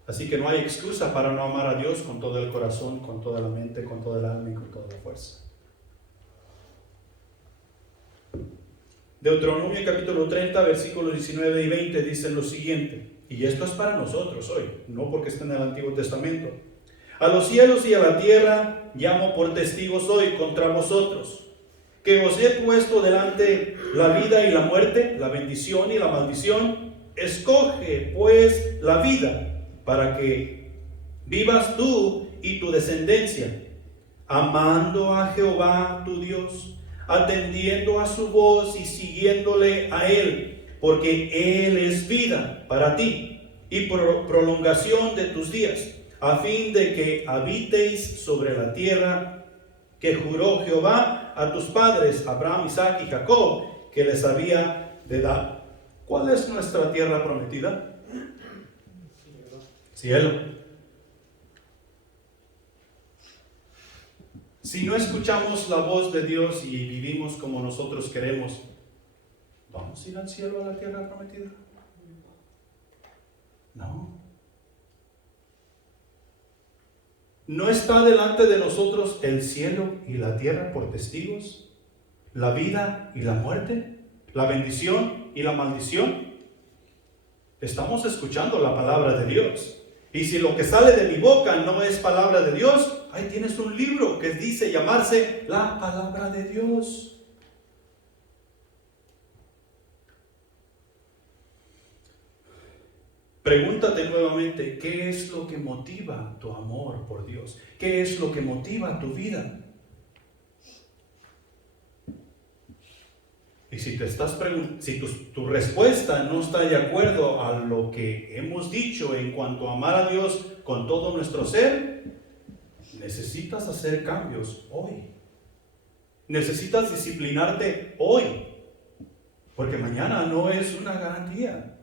Así que no hay excusa para no amar a Dios con todo el corazón, con toda la mente, con toda el alma y con toda la fuerza. Deuteronomio capítulo 30, versículos 19 y 20 dicen lo siguiente, y esto es para nosotros hoy, no porque está en el Antiguo Testamento. A los cielos y a la tierra llamo por testigos hoy contra vosotros, que os he puesto delante la vida y la muerte, la bendición y la maldición. Escoge pues la vida, para que vivas tú y tu descendencia, amando a Jehová tu Dios, atendiendo a su voz y siguiéndole a Él, porque Él es vida para ti y prolongación de tus días, a fin de que habitéis sobre la tierra que juró Jehová a tus padres, Abraham, Isaac y Jacob, que les había de dar. ¿Cuál es nuestra tierra prometida? Cielo. Si no escuchamos la voz de Dios y vivimos como nosotros queremos, ¿vamos a ir al cielo, a la tierra prometida? No. ¿No está delante de nosotros el cielo y la tierra por testigos? ¿La vida y la muerte? ¿La bendición y la maldición? Estamos escuchando la palabra de Dios. Y si lo que sale de mi boca no es palabra de Dios, ahí tienes un libro que dice llamarse la palabra de Dios. Pregúntate nuevamente, ¿qué es lo que motiva tu amor por Dios? ¿Qué es lo que motiva tu vida? Y si tu respuesta no está de acuerdo a lo que hemos dicho en cuanto a amar a Dios con todo nuestro ser, necesitas hacer cambios hoy. Necesitas disciplinarte hoy, porque mañana no es una garantía.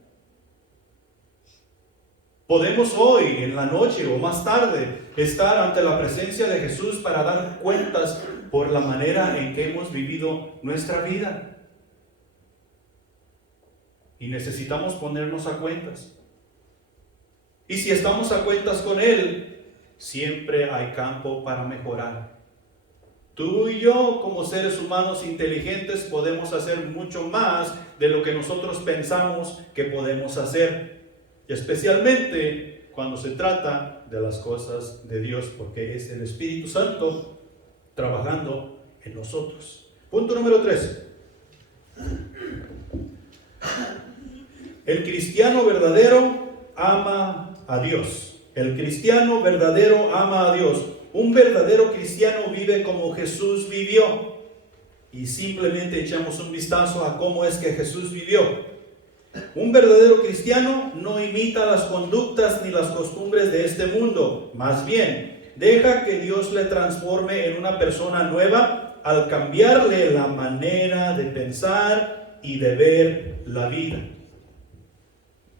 Podemos hoy, en la noche o más tarde, estar ante la presencia de Jesús para dar cuentas por la manera en que hemos vivido nuestra vida. Y necesitamos ponernos a cuentas. Y si estamos a cuentas con Él, siempre hay campo para mejorar. Tú y yo, como seres humanos inteligentes, podemos hacer mucho más de lo que nosotros pensamos que podemos hacer. Especialmente cuando se trata de las cosas de Dios, porque es el Espíritu Santo trabajando en nosotros. Punto número 3. El cristiano verdadero ama a Dios. El cristiano verdadero ama a Dios. Un verdadero cristiano vive como Jesús vivió. Y simplemente echamos un vistazo a cómo es que Jesús vivió. Un verdadero cristiano no imita las conductas ni las costumbres de este mundo. Más bien, deja que Dios le transforme en una persona nueva al cambiarle la manera de pensar y de ver la vida.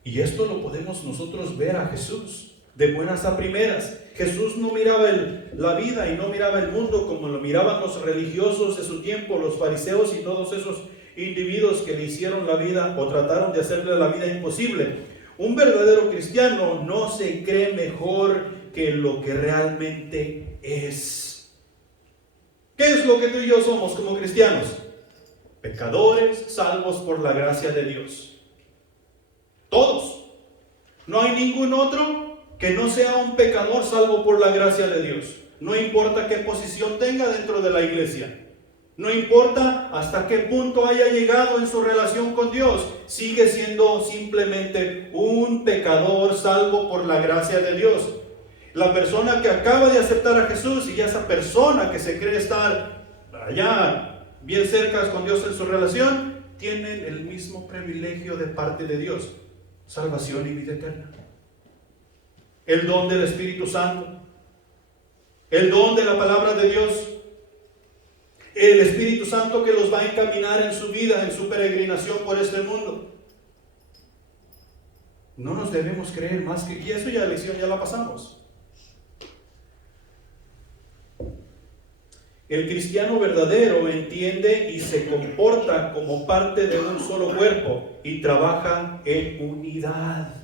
Y esto lo podemos nosotros ver a Jesús de buenas a primeras. Jesús no miraba la vida y no miraba el mundo como lo miraban los religiosos de su tiempo, los fariseos y todos esos individuos que le hicieron la vida o trataron de hacerle la vida imposible. Un verdadero cristiano no se cree mejor que lo que realmente es. ¿Qué es lo que tú y yo somos como cristianos? Pecadores salvos por la gracia de Dios. Todos. No hay ningún otro que no sea un pecador salvo por la gracia de Dios. No importa qué posición tenga dentro de la iglesia. No importa hasta qué punto haya llegado en su relación con Dios. Sigue siendo simplemente un pecador salvo por la gracia de Dios. La persona que acaba de aceptar a Jesús y esa persona que se cree estar allá bien cerca con Dios en su relación, tienen el mismo privilegio de parte de Dios: salvación y vida eterna. El don del Espíritu Santo, el don de la palabra de Dios, el Espíritu Santo que los va a encaminar en su vida, en su peregrinación por este mundo. No nos debemos creer más que, y eso ya la lección ya la pasamos. El cristiano verdadero entiende y se comporta como parte de un solo cuerpo y trabaja en unidad.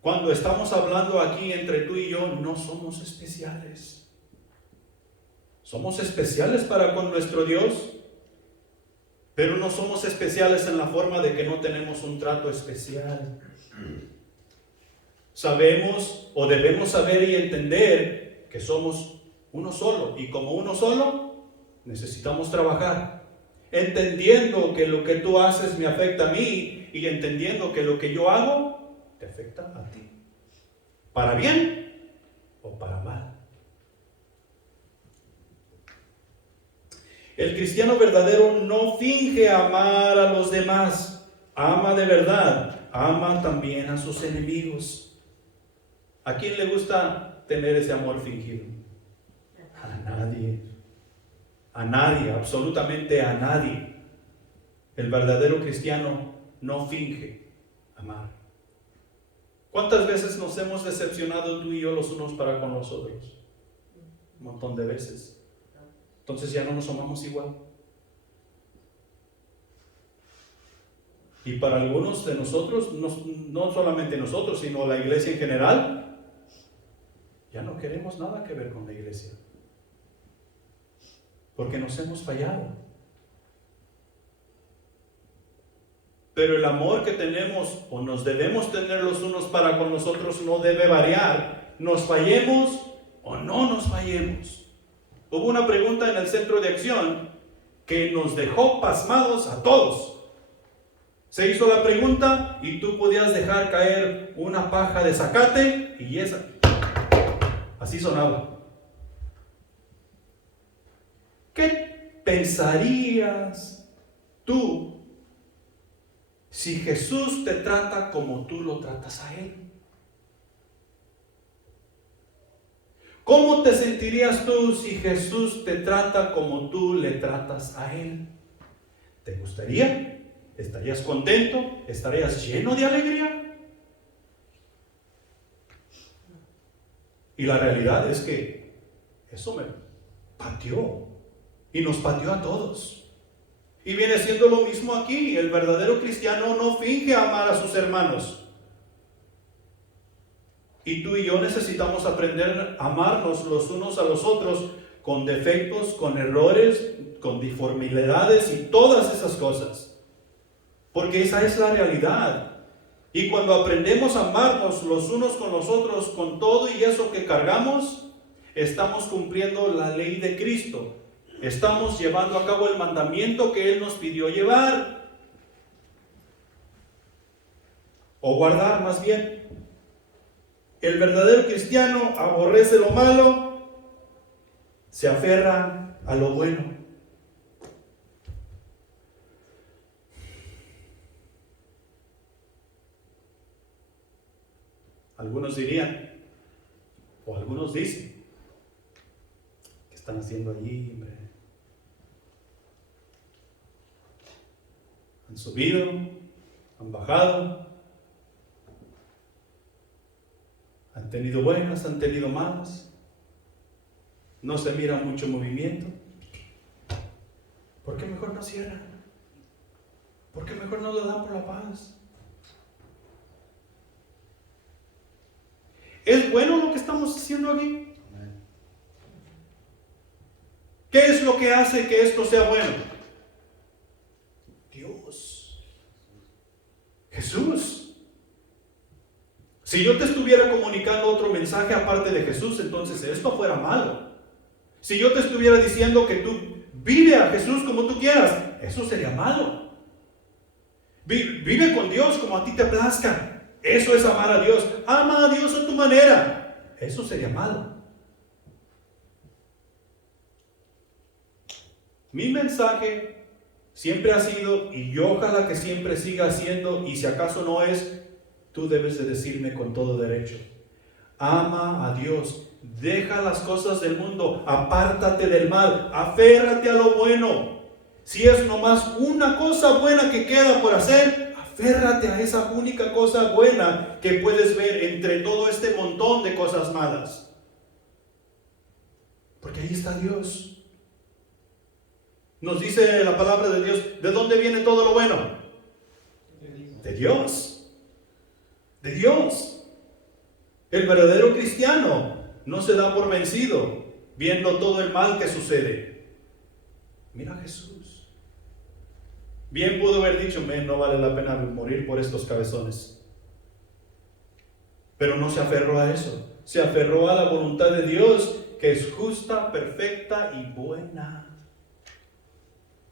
Cuando estamos hablando aquí entre tú y yo, no somos especiales. Somos especiales para con nuestro Dios, pero no somos especiales en la forma de que no tenemos un trato especial. Sabemos o debemos saber y entender que somos uno solo, y como uno solo necesitamos trabajar, entendiendo que lo que tú haces me afecta a mí y entendiendo que lo que yo hago te afecta a ti, para bien o para mal. El cristiano verdadero no finge amar a los demás, ama de verdad, ama también a sus enemigos. ¿A quién le gusta tener ese amor fingido? A nadie. A nadie, absolutamente a nadie. El verdadero cristiano no finge amar. ¿Cuántas veces nos hemos decepcionado tú y yo los unos para con los otros? Un montón de veces. Entonces ya no nos amamos igual. Y para algunos de nosotros, no solamente nosotros, sino la iglesia en general, ya no queremos nada que ver con la iglesia, porque nos hemos fallado. Pero el amor que tenemos o nos debemos tener los unos para con los otros no debe variar, nos fallemos o no nos fallemos. Hubo una pregunta en el centro de acción que nos dejó pasmados a todos. Se hizo la pregunta y tú podías dejar caer una paja de zacate y esa, así sonaba. ¿Qué pensarías tú si Jesús te trata como tú lo tratas a Él? ¿Cómo te sentirías tú si Jesús te trata como tú le tratas a Él? ¿Te gustaría? ¿Estarías contento? ¿Estarías lleno de alegría? Y la realidad es que eso me pateó y nos pateó a todos. Y viene siendo lo mismo aquí. El verdadero cristiano no finge amar a sus hermanos. Y tú y yo necesitamos aprender a amarnos los unos a los otros con defectos, con errores, con deformidades y todas esas cosas. Porque esa es la realidad. Y cuando aprendemos a amarnos los unos con los otros, con todo y eso que cargamos, estamos cumpliendo la ley de Cristo. Estamos llevando a cabo el mandamiento que Él nos pidió llevar. O guardar, más bien. El verdadero cristiano aborrece lo malo, se aferra a lo bueno. Algunos dirían, o algunos dicen, ¿qué están haciendo allí, hombre? Han subido, han bajado, han tenido buenas, han tenido malas, no se mira mucho movimiento. ¿Por qué mejor no cierran? ¿Por qué mejor no le dan por la paz? ¿Es bueno lo que estamos haciendo aquí? ¿Qué es lo que hace que esto sea bueno? Dios. Jesús. Si yo te estuviera comunicando otro mensaje aparte de Jesús, entonces esto fuera malo. Si yo te estuviera diciendo que tú vive a Jesús como tú quieras, eso sería malo. Vive con Dios como a ti te plazca. Eso es amar a Dios. Ama a Dios a tu manera. Eso sería malo. Mi mensaje siempre ha sido, y yo ojalá que siempre siga siendo, y si acaso no es, tú debes de decirme con todo derecho: ama a Dios, deja las cosas del mundo, apártate del mal, aférrate a lo bueno. Si es nomás una cosa buena que queda por hacer, aférrate a esa única cosa buena que puedes ver entre todo este montón de cosas malas. Porque ahí está Dios. Nos dice la palabra de Dios, ¿de dónde viene todo lo bueno? De Dios. De Dios. El verdadero cristiano no se da por vencido viendo todo el mal que sucede. Mira a Jesús. Bien pudo haber dicho: no vale la pena morir por estos cabezones. Pero no se aferró a eso. Se aferró a la voluntad de Dios, que es justa, perfecta y buena.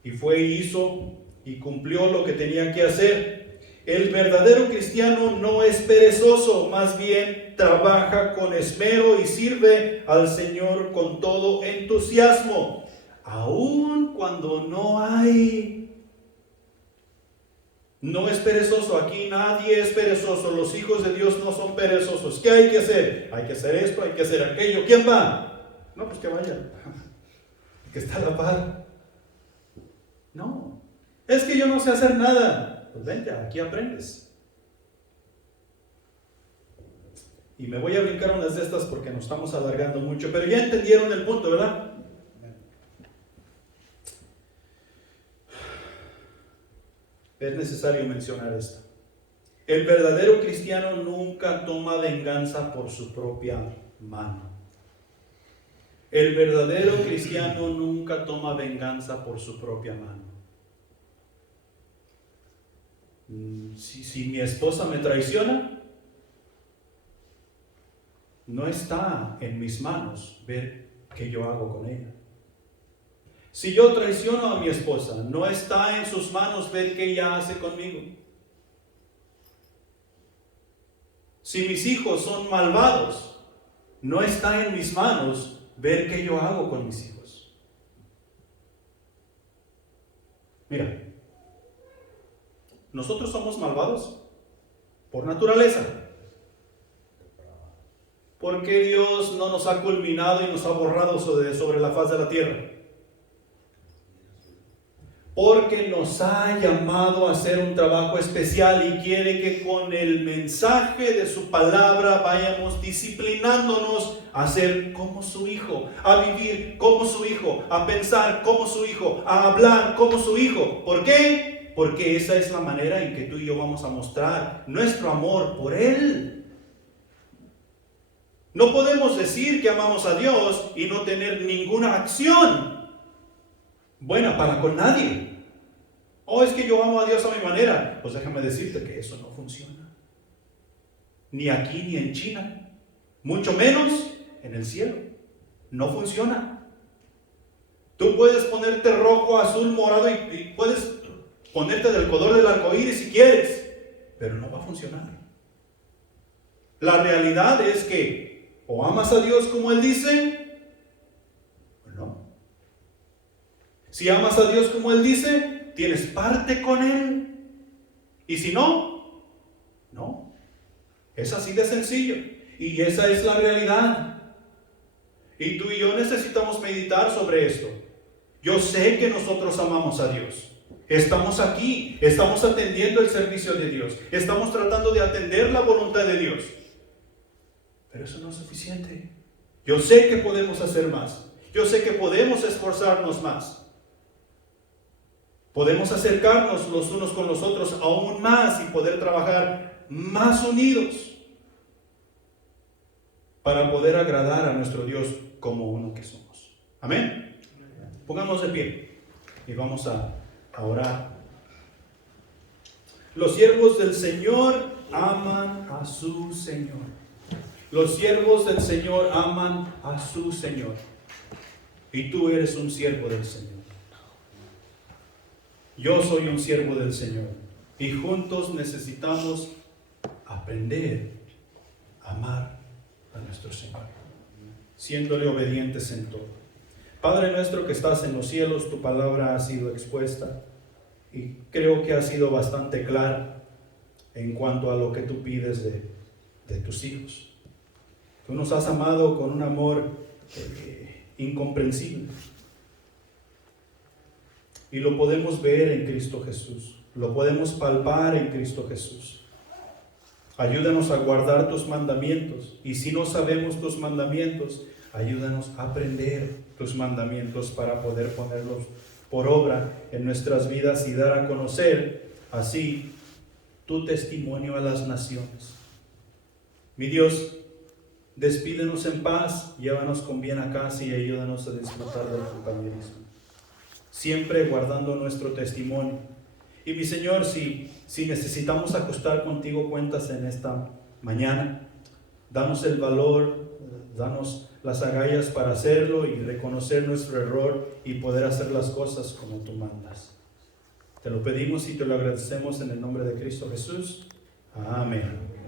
Y fue y hizo y cumplió lo que tenía que hacer. El verdadero cristiano no es perezoso, más bien trabaja con esmero y sirve al Señor con todo entusiasmo, aun cuando no hay. No es perezoso, aquí nadie es perezoso, los hijos de Dios no son perezosos. ¿Qué hay que hacer? Hay que hacer esto, hay que hacer aquello. ¿Quién va? No, pues que vaya, que está a la par. No, es que yo no sé hacer nada. Pues vente, aquí aprendes. Y me voy a brincar unas de estas porque nos estamos alargando mucho, pero ya entendieron el punto, ¿verdad? Es necesario mencionar esto. El verdadero cristiano nunca toma venganza por su propia mano. El verdadero cristiano nunca toma venganza por su propia mano. Si mi esposa me traiciona, no está en mis manos ver qué yo hago con ella. Si yo traiciono a mi esposa, no está en sus manos ver qué ella hace conmigo. Si mis hijos son malvados, no está en mis manos ver qué yo hago con mis hijos. Mira, nosotros somos malvados por naturaleza. ¿Por qué Dios no nos ha culminado y nos ha borrado sobre la faz de la tierra? Porque nos ha llamado a hacer un trabajo especial y quiere que con el mensaje de su palabra vayamos disciplinándonos a ser como su hijo, a vivir como su hijo, a pensar como su hijo, a hablar como su hijo. ¿Por qué? Porque esa es la manera en que tú y yo vamos a mostrar nuestro amor por Él. No podemos decir que amamos a Dios y no tener ninguna acción buena para con nadie. Es que yo amo a Dios a mi manera. Pues déjame decirte que eso no funciona. Ni aquí ni en China. Mucho menos en el cielo. No funciona. Tú puedes ponerte rojo, azul, morado y puedes ponerte del color del arco iris si quieres. Pero no va a funcionar. La realidad es que o amas a Dios como Él dice, o no. Si amas a Dios como Él dice, tienes parte con Él. Y si no, no. Es así de sencillo. Y esa es la realidad. Y tú y yo necesitamos meditar sobre esto. Yo sé que nosotros amamos a Dios. Estamos aquí, estamos atendiendo el servicio de Dios. Estamos tratando de atender la voluntad de Dios. Pero eso no es suficiente. Yo sé que podemos hacer más. Yo sé que podemos esforzarnos más. Podemos acercarnos los unos con los otros aún más y poder trabajar más unidos para poder agradar a nuestro Dios como uno que somos. Amén. Pongamos de pie y vamos a orar. Los siervos del Señor aman a su Señor. Los siervos del Señor aman a su Señor. Y tú eres un siervo del Señor. Yo soy un siervo del Señor. Y juntos necesitamos aprender a amar a nuestro Señor, siéndole obedientes en todo. Padre nuestro que estás en los cielos, tu palabra ha sido expuesta y creo que ha sido bastante clara en cuanto a lo que tú pides de tus hijos. Tú nos has amado con un amor incomprensible y lo podemos ver en Cristo Jesús, lo podemos palpar en Cristo Jesús. Ayúdanos a guardar tus mandamientos y si no sabemos tus mandamientos, ayúdanos a aprender tus mandamientos para poder ponerlos por obra en nuestras vidas y dar a conocer así tu testimonio a las naciones. Mi Dios, despídenos en paz, llévanos con bien a casa y ayúdanos a disfrutar del compañerismo, siempre guardando nuestro testimonio. Y mi Señor, si necesitamos ajustar contigo cuentas en esta mañana, danos el valor, danos las agallas para hacerlo y reconocer nuestro error y poder hacer las cosas como tú mandas. Te lo pedimos y te lo agradecemos en el nombre de Cristo Jesús. Amén.